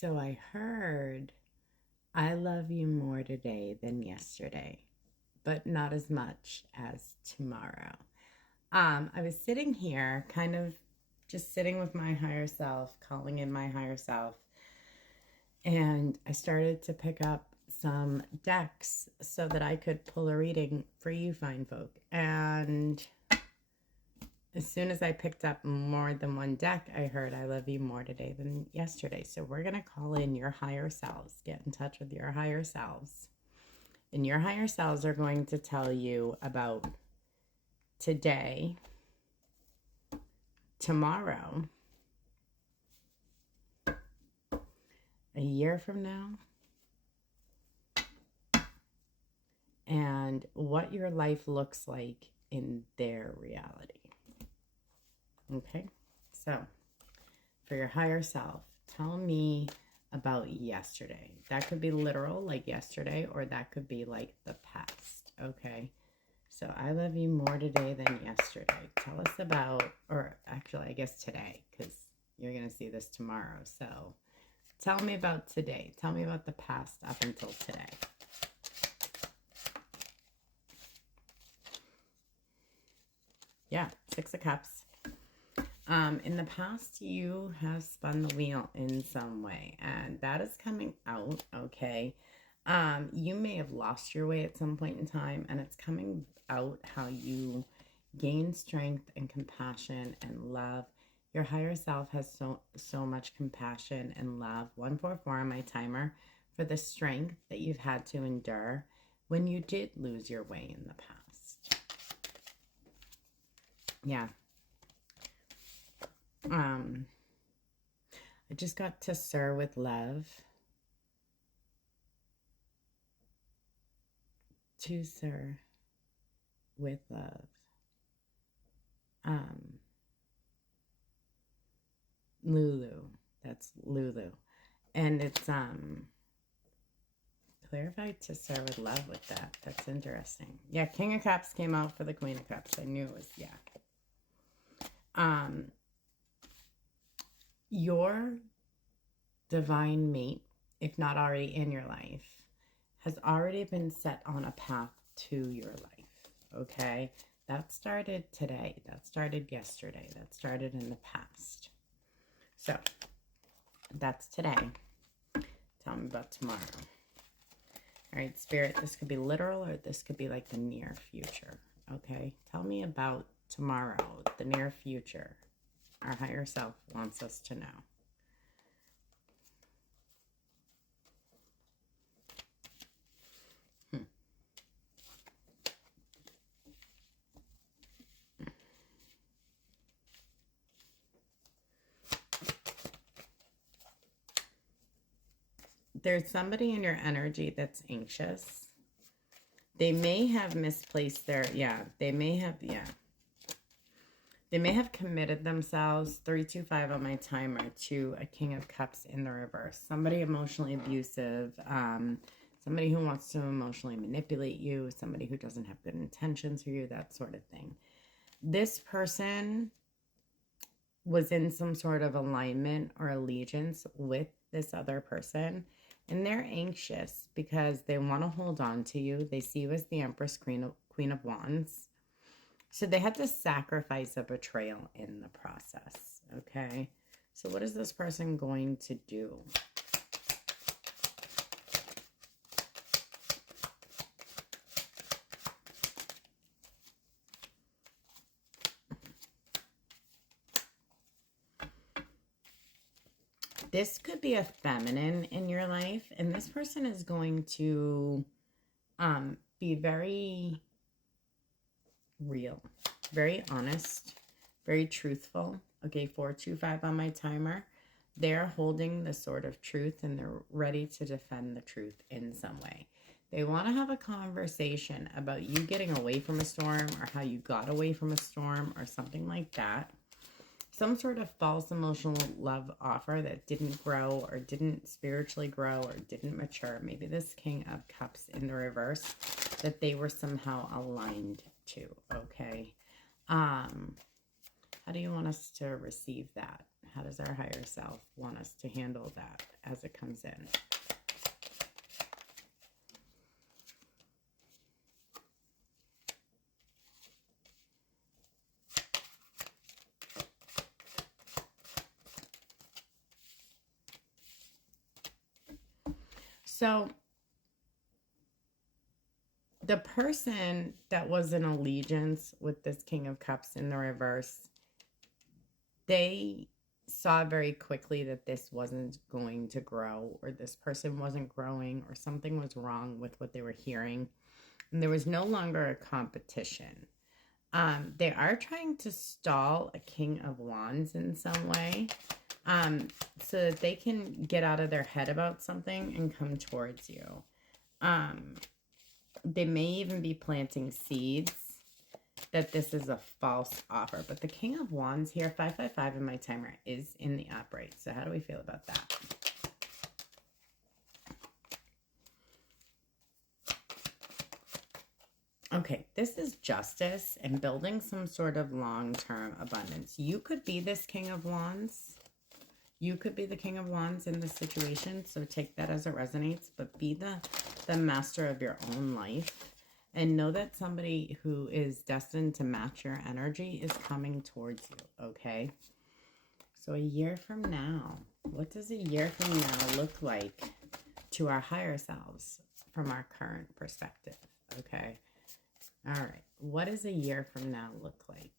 So I heard I love you more today than yesterday, but not as much as tomorrow. I was sitting here, kind of just sitting with my higher self, calling in my higher self, and I started to pick up some decks so that I could pull a reading for you fine folk. And as soon as I picked up more than one deck, I heard I love you more today than yesterday. So we're going to call in your higher selves, get in touch with your higher selves. And your higher selves are going to tell you about today, tomorrow, a year from now, and what your life looks like in their reality. Okay, so for your higher self, tell me about yesterday. That could be literal, like yesterday, or that could be like the past. Okay, so I love you more today than yesterday. Tell us about, or actually, I guess today, because you're going to see this tomorrow. So tell me about today. Tell me about the past up until today. Yeah, Six of Cups. In the past, you have spun the wheel in some way, and that is coming out, okay? You may have lost your way at some point in time, and it's coming out how you gain strength and compassion and love. Your higher self has so much compassion and love. 144 on my timer for the strength that you've had to endure when you did lose your way in the past. Yeah. I just got to Sir with love. To Sir with love. Lulu. That's Lulu. And it's clarified to Sir with love with that. That's interesting. Yeah, King of Cups came out for the Queen of Cups. I knew it was, yeah. Your divine mate, if not already in your life, has already been set on a path to your life, okay? That started today. That started yesterday. That started in the past. So, that's today. Tell me about tomorrow. All right, Spirit, this could be literal or this could be like the near future, okay? Tell me about tomorrow, the near future. Our higher self wants us to know. There's somebody in your energy that's anxious. They may have misplaced their, they may have committed themselves, 325 on my timer, to a King of Cups in the reverse. Somebody emotionally abusive, somebody who wants to emotionally manipulate you, somebody who doesn't have good intentions for you, that sort of thing. This person was in some sort of alignment or allegiance with this other person, and they're anxious because they want to hold on to you. They see you as the Empress, Queen of Wands. So they had to sacrifice a betrayal in the process, okay? So what is this person going to do? This could be a feminine in your life, and this person is going to be very real, very honest, very truthful. Okay, 425 on my timer. They're holding the sword of truth, and they're ready to defend the truth in some way. They want to have a conversation about you getting away from a storm, or how you got away from a storm, or something like that. Some sort of false emotional love offer that didn't grow, or didn't spiritually grow, or didn't mature. Maybe this King of Cups in the reverse that they were somehow aligned to, okay? How do you want us to receive that? How does our higher self want us to handle that as it comes in? So the person that was in allegiance with this King of Cups in the reverse, they saw very quickly that this wasn't going to grow, or this person wasn't growing, or something was wrong with what they were hearing. And there was no longer a competition. They are trying to stall a King of Wands in some way, so that they can get out of their head about something and come towards you. They may even be planting seeds that this is a false offer. But the King of Wands here, 555 in my timer, is in the upright. So how do we feel about that? Okay, this is justice and building some sort of long-term abundance. You could be this King of Wands. You could be the King of Wands in this situation, so take that as it resonates, but be the master of your own life and know that somebody who is destined to match your energy is coming towards you, okay? So a year from now, what does a year from now look like to our higher selves from our current perspective, okay? All right, what does a year from now look like?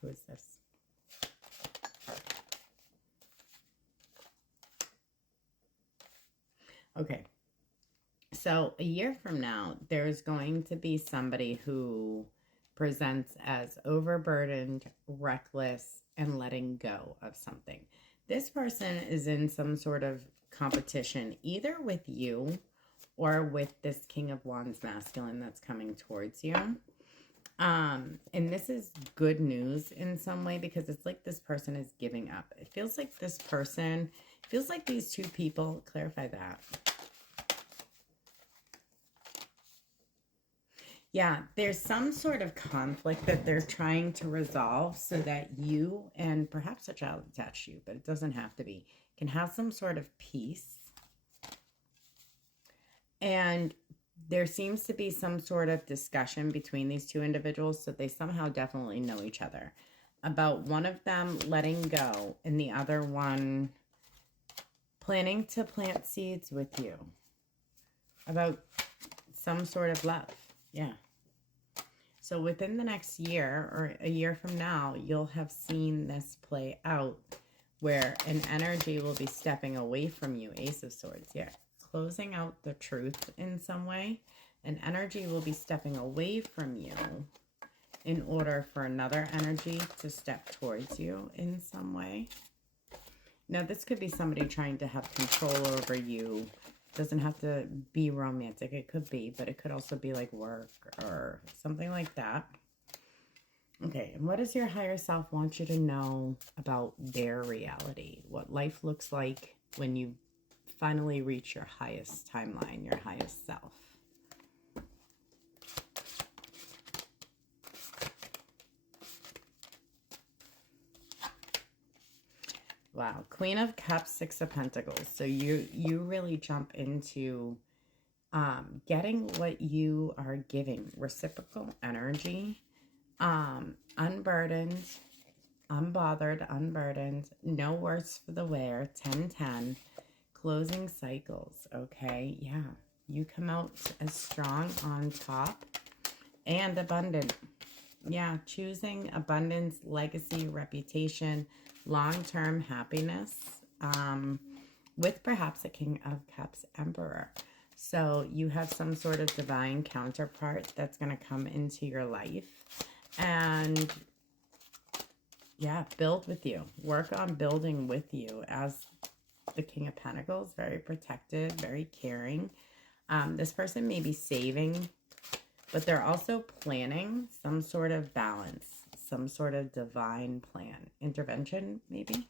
Who is this? Okay. So a year from now, there's going to be somebody who presents as overburdened, reckless, and letting go of something. This person is in some sort of competition, either with you or with this King of Wands masculine that's coming towards you. And this is good news in some way, because it's like this person is giving up. It feels like this person, feels like these two people, clarify that. Yeah, there's some sort of conflict that they're trying to resolve so that you and perhaps a child attached to you, but it doesn't have to be, can have some sort of peace. And there seems to be some sort of discussion between these two individuals, so they somehow definitely know each other, about one of them letting go and the other one planning to plant seeds with you about some sort of love. Yeah. So within the next year or a year from now, you'll have seen this play out where an energy will be stepping away from you. Ace of Swords, yeah. Closing out the truth in some way. An energy will be stepping away from you in order for another energy to step towards you in some way. Now, this could be somebody trying to have control over you. Doesn't have to be romantic. It could be, but it could also be like work or something like that. Okay, and what does your higher self want you to know about their reality? What life looks like when you finally reach your highest timeline, your highest self? Wow, Queen of Cups, Six of Pentacles. So you really jump into getting what you are giving. Reciprocal energy, unburdened, unbothered, unburdened, no worse for the wear, 10-10, closing cycles, okay? Yeah, you come out as strong on top and abundant. Yeah, choosing abundance, legacy, reputation, long-term happiness, with perhaps a King of Cups Emperor. So you have some sort of divine counterpart that's going to come into your life and, yeah, build with you. Work on building with you as the King of Pentacles. Very protective, very caring. This person may be saving, but they're also planning some sort of balance, some sort of divine plan, intervention, maybe.